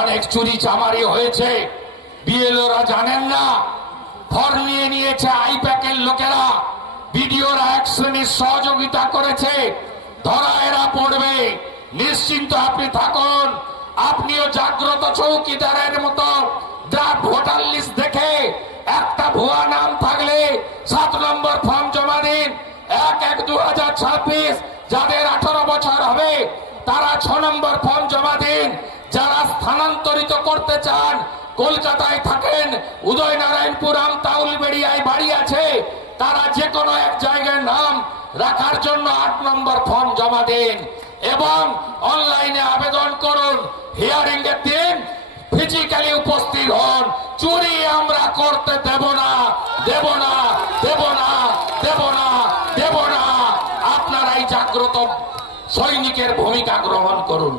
অনেক চুরি চামারি হয়েছে, বিএলওরা জানেন না, ফর্ম নিয়ে নিয়েছে আইপ্যাকের লোকেরা, বিডিওরা এক শ্রেণীর সহযোগিতা করেছে, ধরা এরা পড়বে। নিশ্চিন্ত আপনি থাকুন, আপনিও জাগ্রত চৌকিদারের মতো ড্রাফট ভোটার লিস্ট দেখে একটা ভুয়া নাম থাকলে 7 নম্বর ফর্ম জমা দিন। 1/1/2026 যাদের 18 বছর হবে তারা 6 নম্বর ফর্ম জমা দিন। যারা স্থানান্তরিত করতে চান, কলকাতায় থাকেন, উদয়নারায়ণপুর, আমতাউলবেড়িয়ায় বাড়ি আছে, তারা যে কোনো এক জায়গায় নাম রাখার জন্য 8 নম্বর ফর্ম জমা দিন এবং অনলাইনে আবেদন করুন। হিয়ারিং এর দিন ফিজিক্যালি উপস্থিত হন। চুরি আমরা করতে দেব না, দেব না, দেব না, দেব না, দেব না। আপনারাই জাগ্রত সৈনিকের ভূমিকা গ্রহণ করুন।